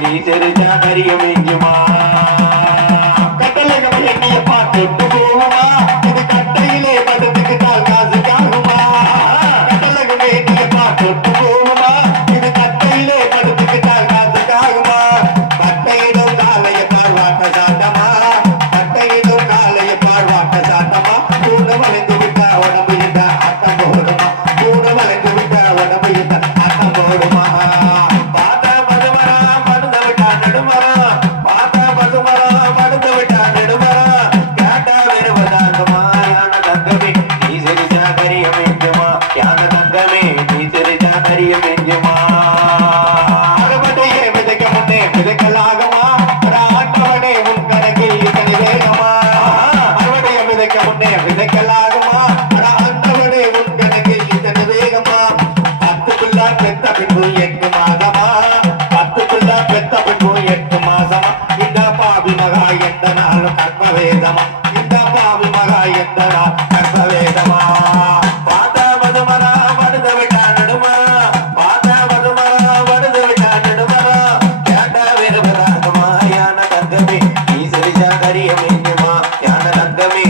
நீ சிரிச்சா கரிய மெஞ்சுமா? மடியில் நெஞ்சுமா அகமதியே மிதக்க முன்னே மிதக்கலாகமா ராமண்டவனே உன் கணக்கில் இத்தனை வேகமா அகமதியே மிதக்க முன்னே மிதக்கலாகமா பத்துக்குள்ளா பெத்த பின்பு எட்டு மாதமா இந்த பாவி மகா எந்த நாளும் I delante de mí.